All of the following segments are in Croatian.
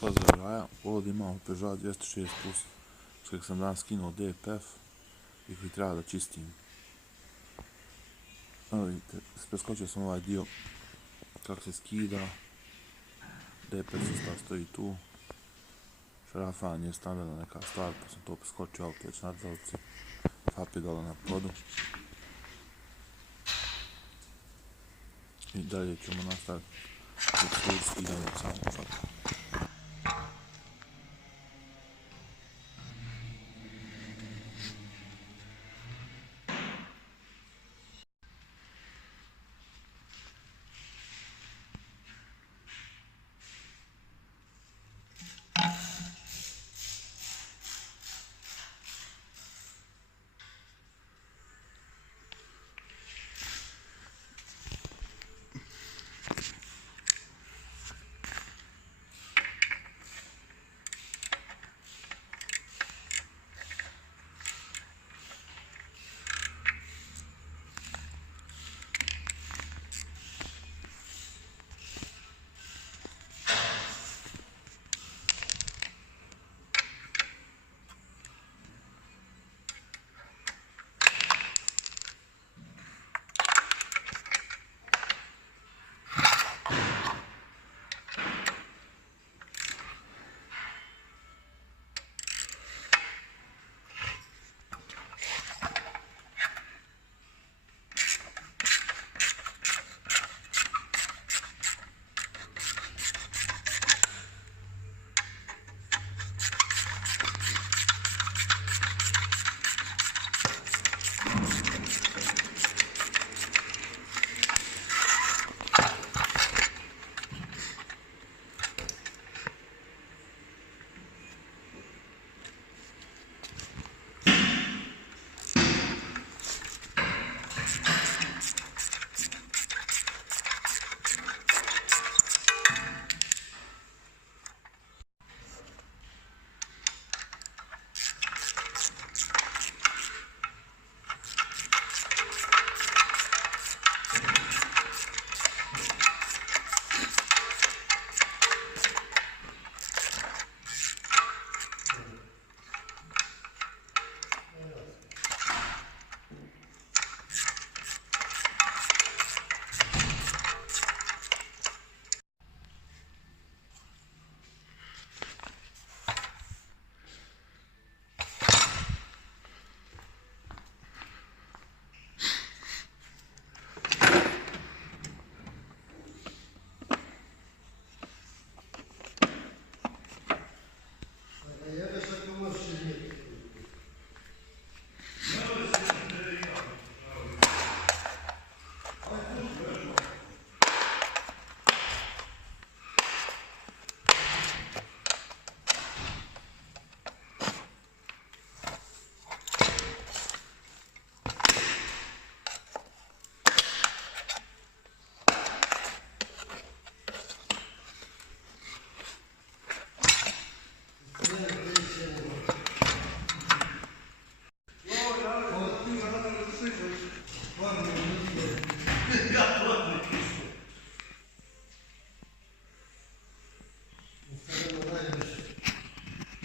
Pozdrav Raja, ovdje imamo Peugeot 206 Plus s kojeg sam danas skinuo DPF i koji treba da čistim. Evo vidite, preskočio sam ovaj dio kako se skida, DPF sustav stoji tu, šarafanje je standardna neka stvar pa sam to preskočio, auto već na rdavci, FAP dala na podu. I dalje ćemo nastaviti skidanje od samog FAP-a.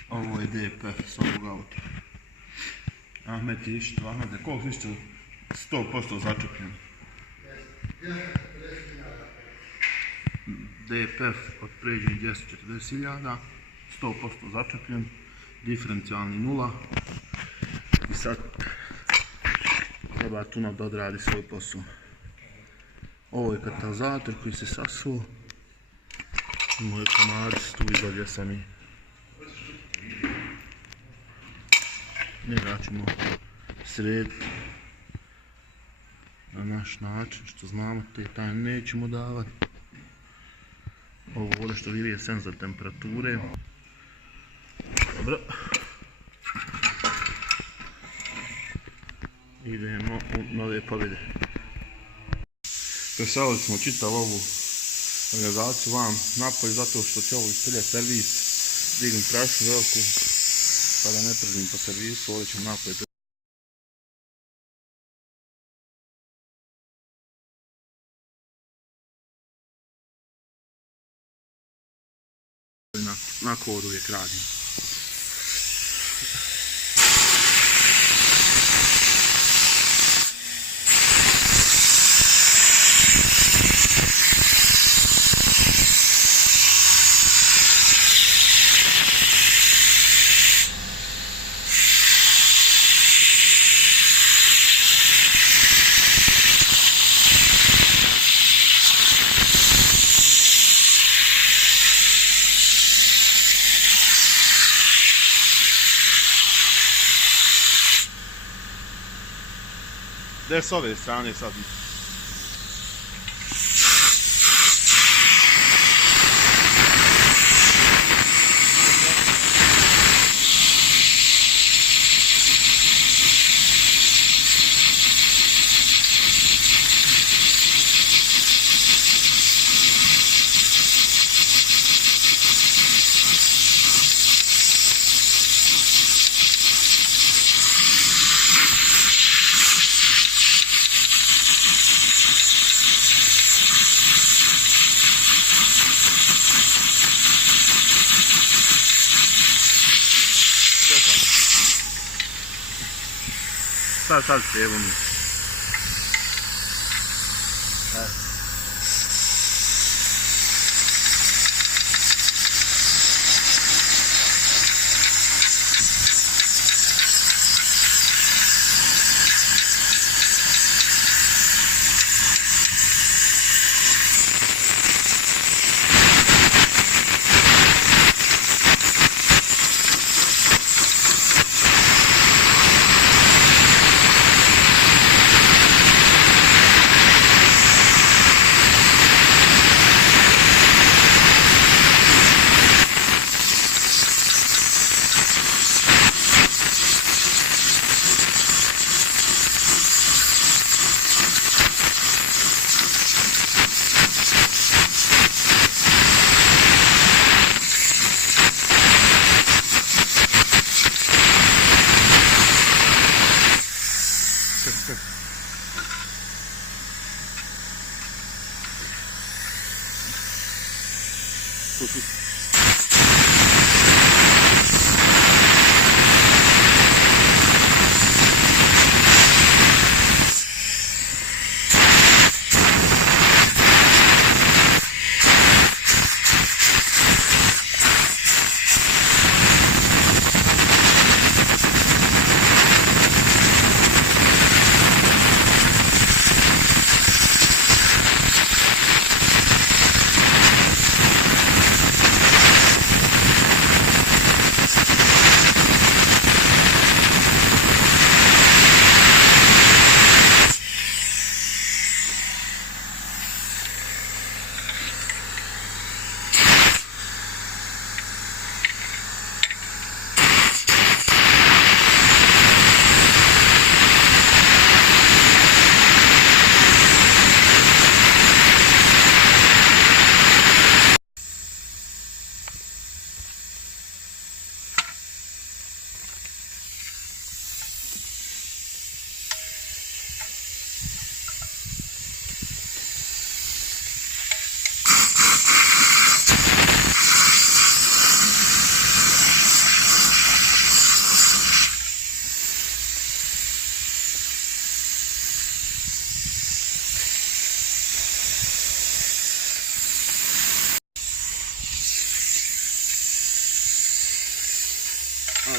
Ovo je DPF s ovog auta. Ahmet je išta, Ahmet, koliko išta? 100% začepljen. DPF od pređenih 240.000, 100% začepljen, diferencijalni 0. I sad treba tunav da odradi svoj posao. Ovo je katalizator koji se sasuo. Moje komadi su tu izađe sami. Njega ćemo srediti na naš način, što znamo, te tajne nećemo davati. Ovo ovdje što vidi je senzor temperature. Dobro. Idemo u nove pobjede. Preselili smo čitav ovu organizaciju vam napolje zato što će ovo ispeljati servis, dignuti prašnu veliku, pa da ne pržim po servisu, ovdje ćemo napolje na na kod uvijek radim. Gdje s ove strane sad? Sad cijevo mi.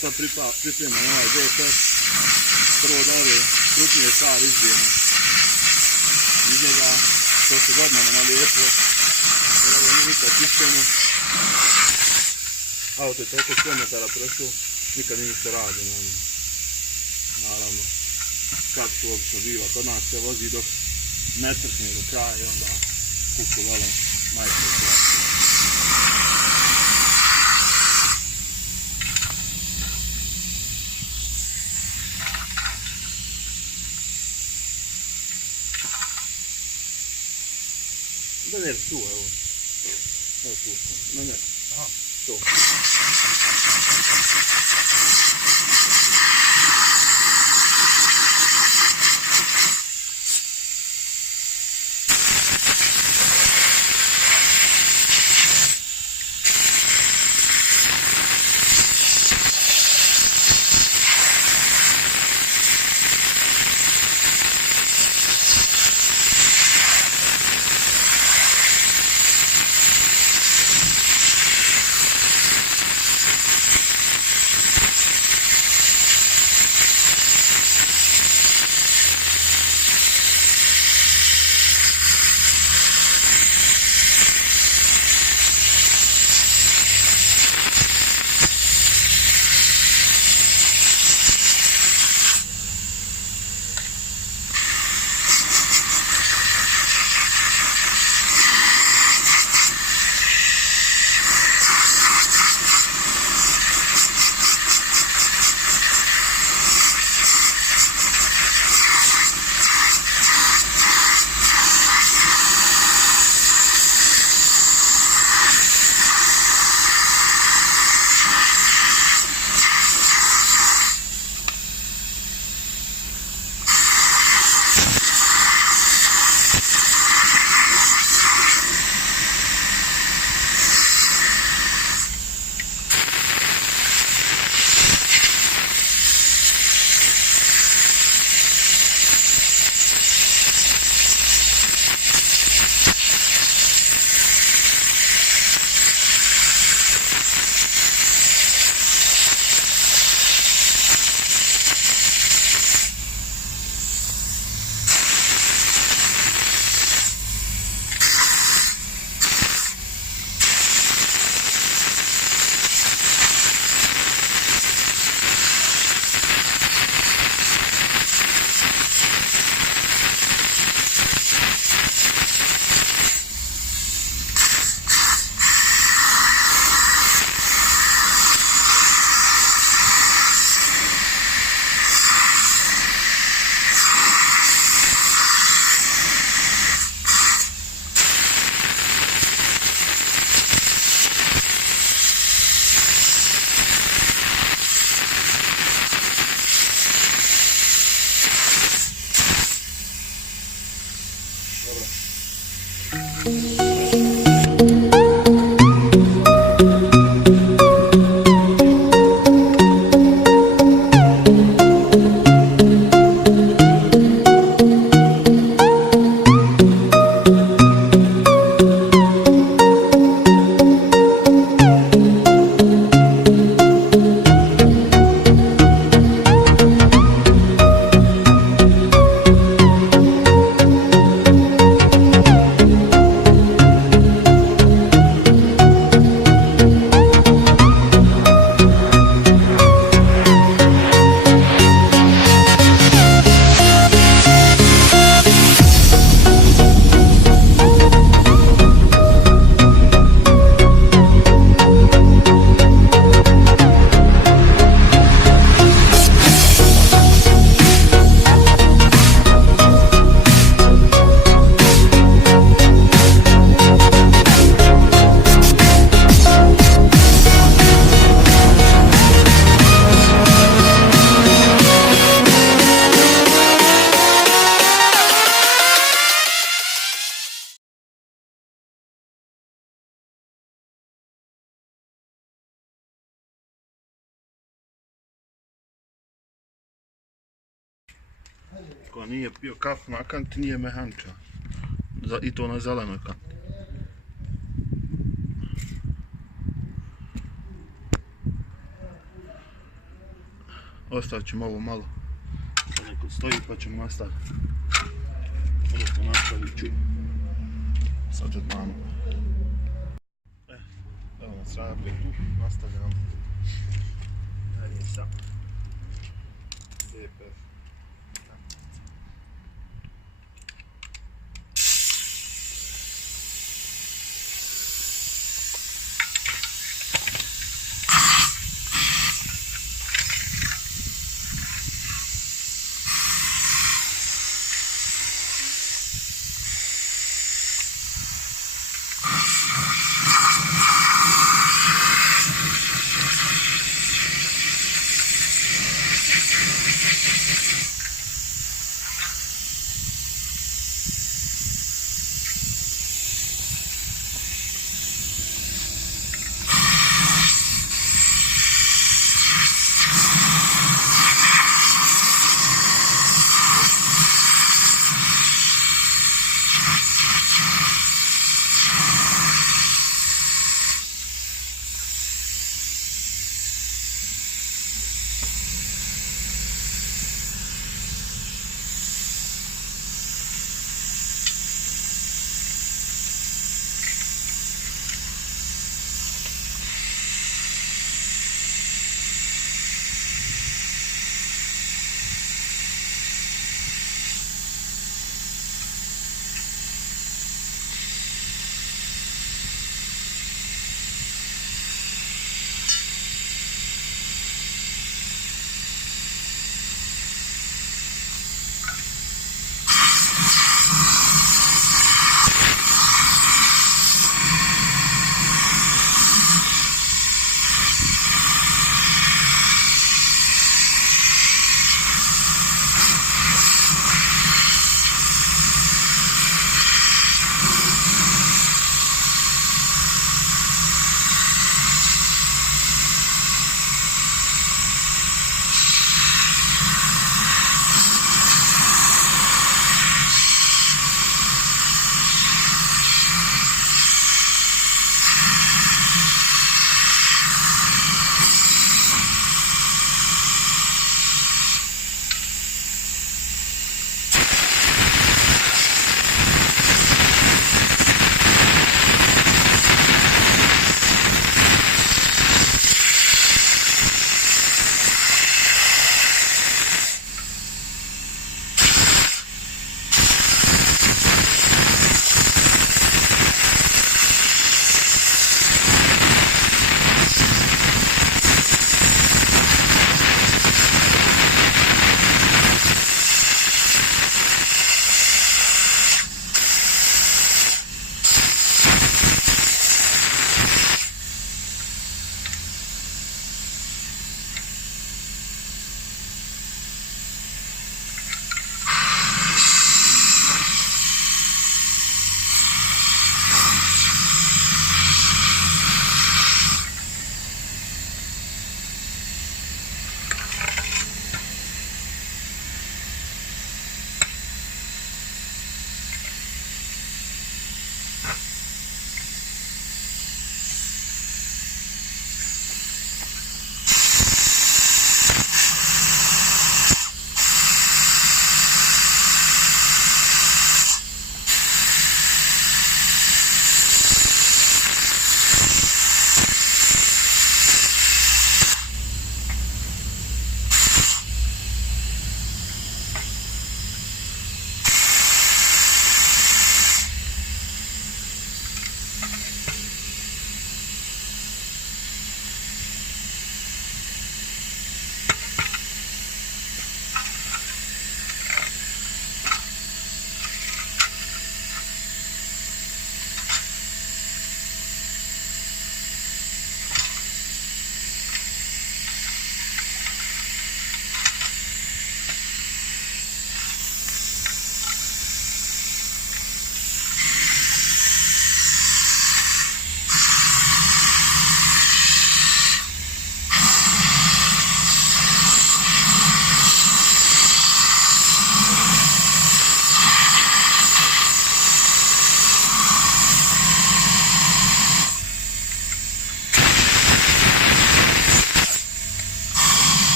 Sad pripremam ovaj DTS, prvo da ove krupnije stvari izbijemo iz njega, to se godinama nalijepilo, jer ovo nije nikad čišćeno. Auto je toliko kilometara prešlo, nikad nije se radi na njim. Naravno, kad to obično biva, kod nas se vozi dok ne crkne do kraja i onda kuku volom majke kraja. Da ne, tu, evo. Evo tu. Ne. Aha. Tu. Ko nije pio kafu na kanti, nije mehanča. I to na zelenoj kanti. Ostavit ćemo ovo malo da neko stoji pa ćemo nastaviti. Odnosno nastavit ću sa džetmanom. Evo nas rabe tu, nastavljamo dalje sa DPF.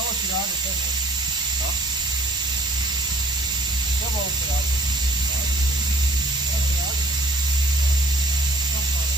Ovo ti radi, sve može. Da? Sve ovo ti radi. Sve ti radi. Sve hvala.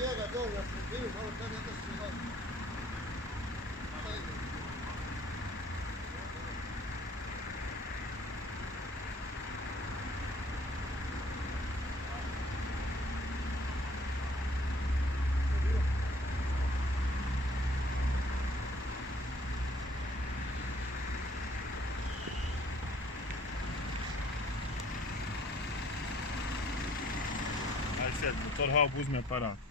Njega dole na sredinu, malo kad je to sviđa. Aj sjed, motor haup uzme aparat.